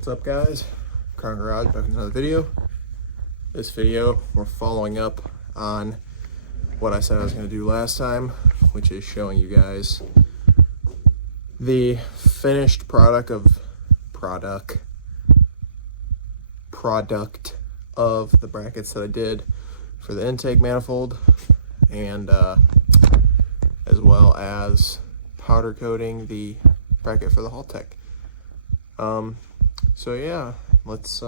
What's up, guys? Crown Garage back with another video. This video we're following up on what I said I was going to do last time, which is showing you guys the finished product of the brackets that I did for the intake manifold, and as well as powder coating the bracket for the Haltech. So yeah, let's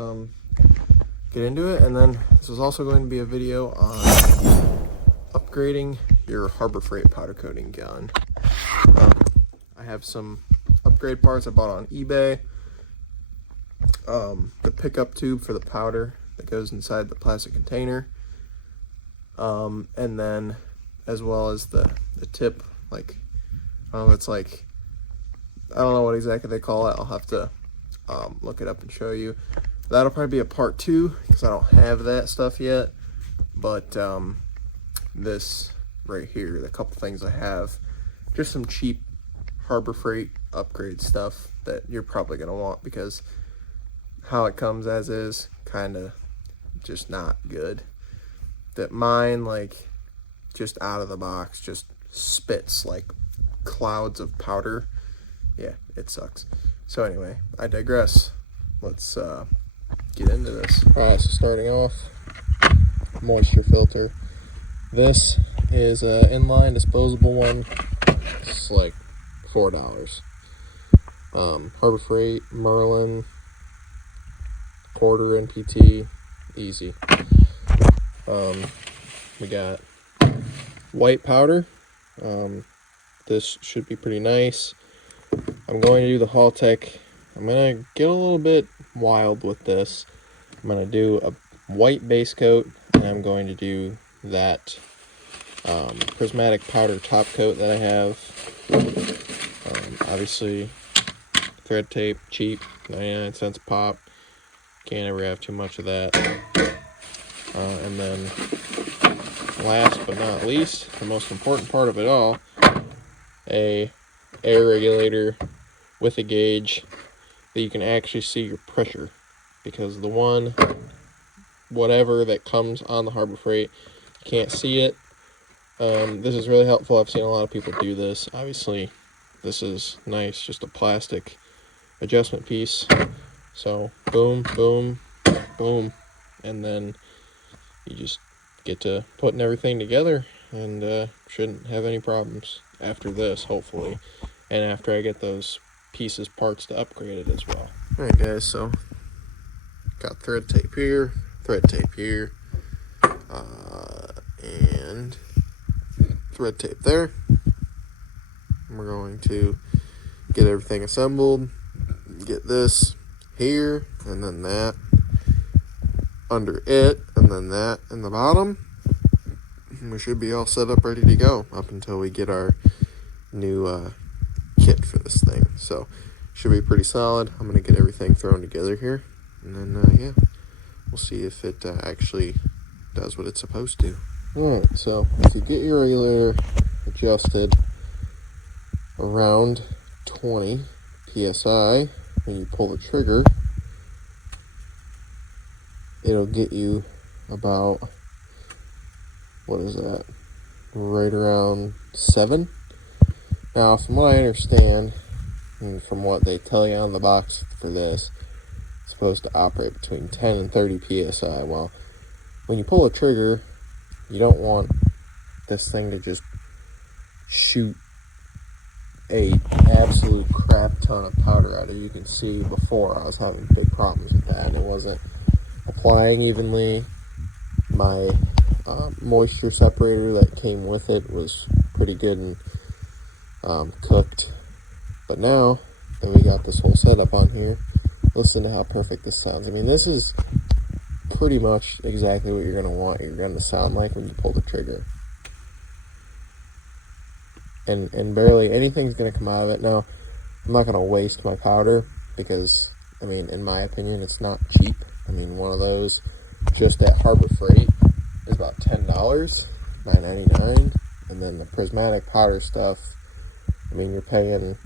get into it. And then this is also going to be a video on upgrading your Harbor Freight powder coating gun. I have some upgrade parts I bought on eBay. The pickup tube for the powder that goes inside the plastic container, and then as well as the tip, like it's like, I don't know what exactly they call it. I'll have to look it up and show you. That'll probably be a part 2 because I don't have that stuff yet. But this right here, the couple things I have, just some cheap Harbor Freight upgrade stuff that you're probably gonna want, because how it comes as is kind of just not good. That mine, like, just out of the box, just spits like clouds of powder. Yeah, it sucks. So anyway, I digress. Let's get into this. Alright, so starting off, moisture filter. This is an inline disposable one. It's like $4. Harbor Freight, Merlin, quarter NPT, easy. We got white powder. This should be pretty nice. I'm going to do the Haltech. I'm going to get a little bit wild with this. I'm going to do a white base coat, and I'm going to do that prismatic powder top coat that I have. Obviously, thread tape, cheap, 99 cents a pop. Can't ever have too much of that. And then, last but not least, the most important part of it all, a air regulator with a gauge that you can actually see your pressure, because the one, whatever that comes on the Harbor Freight, you can't see it. This is really helpful. I've seen a lot of people do this. Obviously, this is nice, just a plastic adjustment piece. So boom, boom, boom, and then you just get to putting everything together, and shouldn't have any problems after this, hopefully, and after I get those parts to upgrade it as well. Alright guys, so got thread tape here, and thread tape there. And we're going to get everything assembled, get this here, and then that under it, and then that in the bottom. We should be all set up, ready to go, up until we get our new kit for this thing. So should be pretty solid. I'm gonna get everything thrown together here, and then yeah, we'll see if it actually does what it's supposed to. Alright, so if you get your regulator adjusted around 20 psi when you pull the trigger, it'll get you about, what is that, right around 7. Now, from what I understand, and from what they tell you on the box for this, it's supposed to operate between 10 and 30 psi. Well, when you pull a trigger, you don't want this thing to just shoot a absolute crap ton of powder out of you. You can see before I was having big problems with that, and it wasn't applying evenly. My moisture separator that came with it was pretty good and cooked, but now that we got this whole setup on here, listen to how perfect this sounds. I mean, this is pretty much exactly what you're going to want your gun to sound like when you pull the trigger, and barely anything's going to come out of it. Now, I'm not going to waste my powder because, I mean, in my opinion, it's not cheap. I mean, one of those just at Harbor Freight is about $10, $9.99, and then the prismatic powder stuff, I mean, you're paying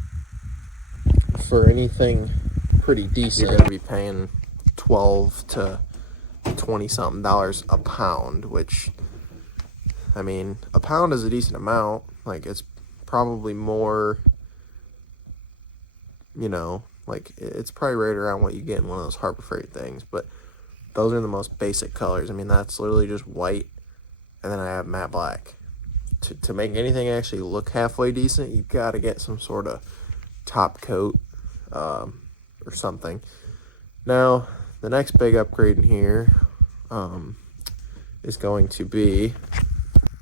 for anything pretty decent, you're gonna be paying $12 to $20 something a pound, which, I mean, a pound is a decent amount. Like, it's probably more, you know, like, it's probably right around what you get in one of those Harbor Freight things, but those are the most basic colors. I mean, that's literally just white, and then I have matte black. To make anything actually look halfway decent, you gotta get some sort of top coat or something. Now, the next big upgrade in here is going to be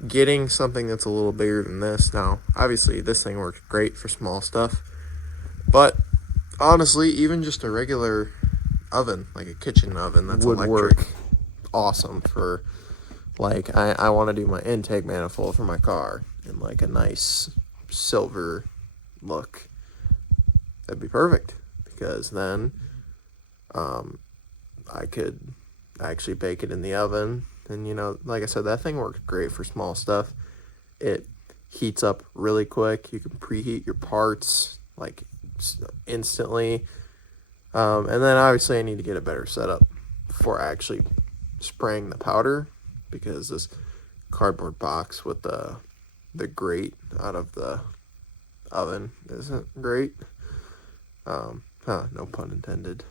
getting something that's a little bigger than this. Now, obviously, this thing works great for small stuff, but honestly, even just a regular oven, like a kitchen oven that's would electric, work awesome for, like, I want to do my intake manifold for my car in like a nice silver look. That'd be perfect, because then I could actually bake it in the oven. And, you know, like I said, that thing works great for small stuff. It heats up really quick. You can preheat your parts like instantly. And then obviously I need to get a better setup for actually spraying the powder, because this cardboard box with the grate out of the oven isn't great. No pun intended.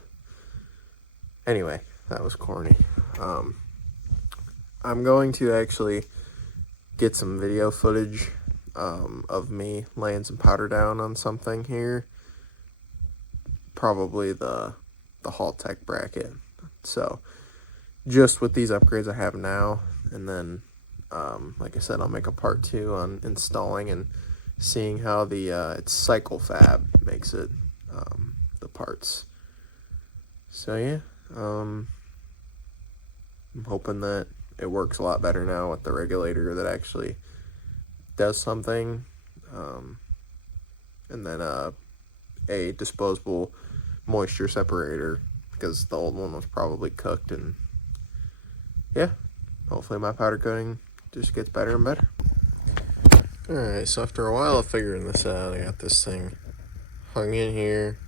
Anyway, that was corny. I'm going to actually get some video footage of me laying some powder down on something here. Probably the Haltech bracket. So just with these upgrades I have now, and then like I said, I'll make a part 2 on installing and seeing how the it's Cycle Fab makes it, the parts. So yeah, I'm hoping that it works a lot better now with the regulator that actually does something, and then a disposable moisture separator, because the old one was probably cooked. And yeah, hopefully my powder coating just gets better and better. Alright, so after a while of figuring this out, I got this thing hung in here.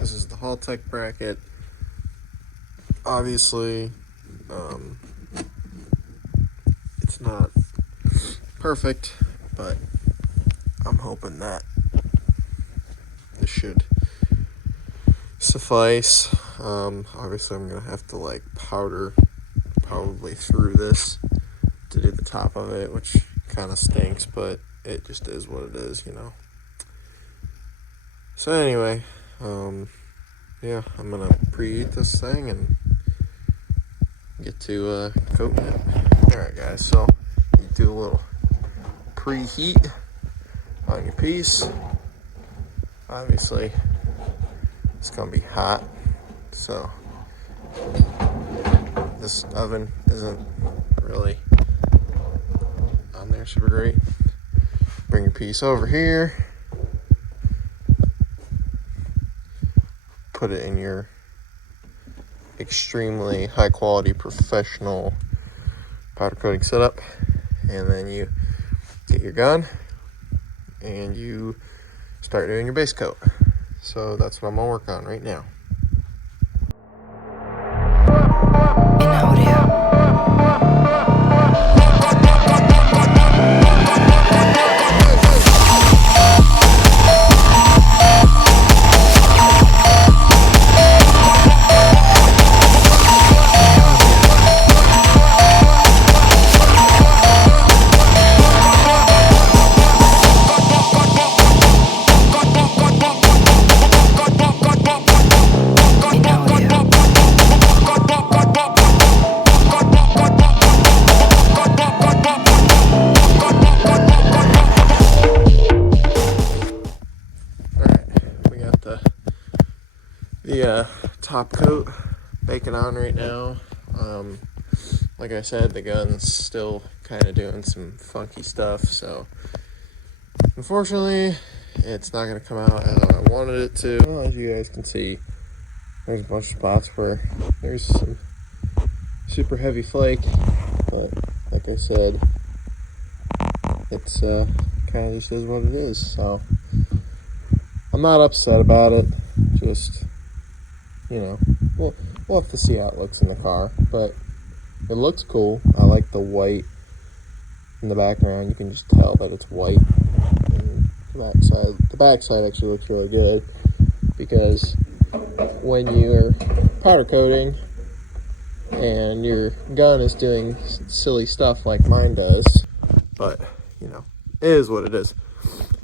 This is the Haltech bracket. Obviously, it's not perfect, but I'm hoping that this should suffice. Obviously I'm gonna have to like powder probably through this to do the top of it, which kind of stinks, but it just is what it is, you know. So anyway, yeah, I'm gonna preheat this thing and get to coating it. Alright guys, so you do a little preheat on your piece. Obviously it's gonna be hot, so this oven isn't really on there super great. Bring your piece over here, put it in your extremely high quality professional powder coating setup, and then you get your gun and you start doing your base coat. So that's what I'm gonna work on right now. The top coat baking on right now. Like I said, the gun's still kind of doing some funky stuff, so unfortunately it's not going to come out as I wanted it to. Well, as you guys can see, there's a bunch of spots where there's some super heavy flake, but like I said, it's kind of just is what it is. So I'm not upset about it. Just, you know, we'll have to see how it looks in the car, but it looks cool. I like the white in the background. You can just tell that it's white. And the backside actually looks really good, because when you're powder coating and your gun is doing silly stuff like mine does, but you know, it is what it is.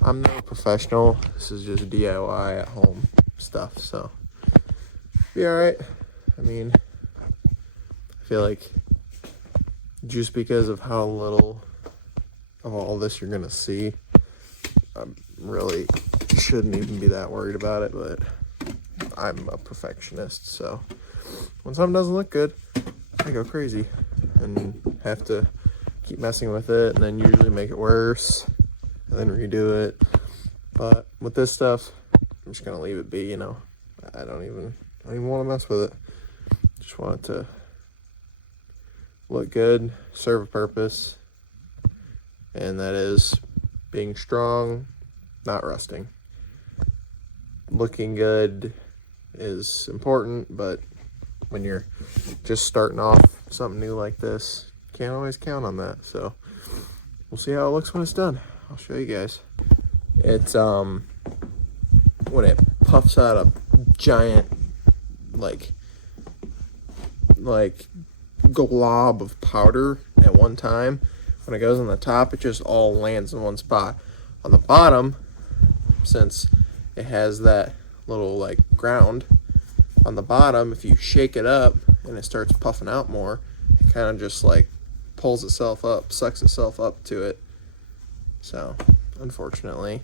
I'm no professional. This is just DIY at home stuff, so be all right. I mean, I feel like just because of how little of all this you're gonna see, I really shouldn't even be that worried about it, but I'm a perfectionist, so when something doesn't look good, I go crazy and have to keep messing with it, and then usually make it worse and then redo it. But with this stuff, I'm just gonna leave it be, you know. I don't even want to mess with it. Just want it to look good, serve a purpose, and that is being strong, not rusting. Looking good is important, but when you're just starting off something new like this, can't always count on that. So we'll see how it looks when it's done. I'll show you guys. It's when it puffs out a giant like glob of powder at one time. When it goes on the top, it just all lands in one spot. On the bottom, since it has that little like ground on the bottom, if you shake it up and it starts puffing out more, it kind of just like pulls itself up, sucks itself up to it. So unfortunately,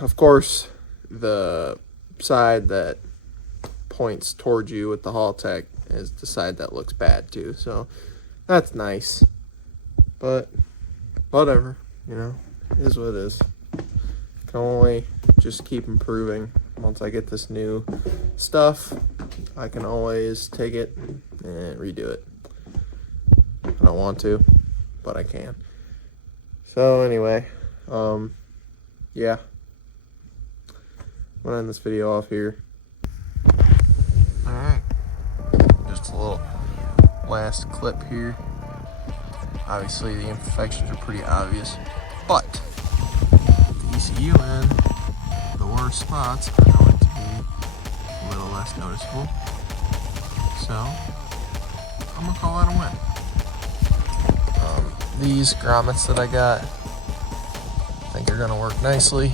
of course, the side that points towards you with the haul tech is the side that looks bad too, so that's nice, but whatever, you know, it is what it is. Can only just keep improving. Once I get this new stuff, I can always take it and redo it. I don't want to, but I can. So anyway, yeah, I'm gonna end this video off here. Alright, just a little last clip here. Obviously the imperfections are pretty obvious, but the ECU end, the worst spots are going to be a little less noticeable. So I'm gonna call that a win. These grommets that I got, I think are gonna work nicely.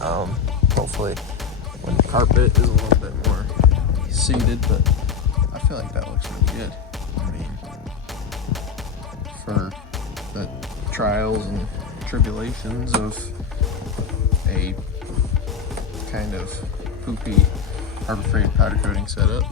Hopefully when the carpet is a little bit more seated, but I feel like that looks really good. I mean, for the trials and tribulations of a kind of poopy Harbor Freight powder coating setup,